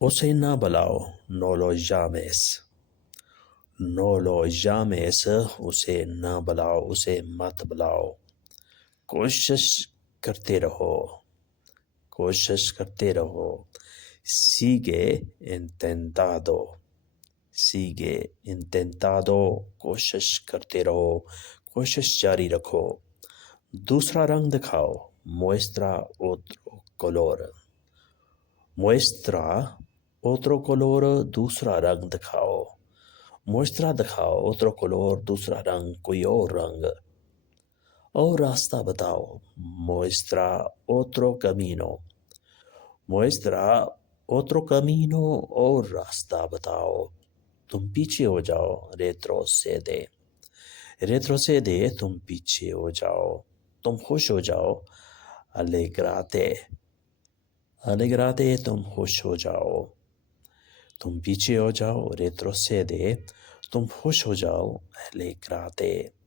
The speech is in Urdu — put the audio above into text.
اسے نہ بلاؤ، no lo llames. No lo llames، اسے نہ بلاؤ، اسے مت بلاؤ. کوشش کرتے رہو، کوشش کرتے رہو. sigue intentando. sigue intentando، کوشش کرتے رہو، کوشش جاری رکھو. دوسرا رنگ دکھاؤ، muestra otro color. muestra otro color، دوسرا رنگ دکھاؤ. muestra دکھاؤ، otro color دوسرا رنگ، کوئی اور رنگ. اور راستہ بتاؤ، muestra otro camino. muestra otro camino، اور راستہ بتاؤ. تم پیچھے ہو جاؤ، retrocede. retrocede، تم پیچھے ہو جاؤ. تم خوش ہو جاؤ، alegrate. alegrate، تم خوش ہو جاؤ. تم پیچھے ہو جاؤ، retrocede. تم خوش ہو جاؤ، alegrate.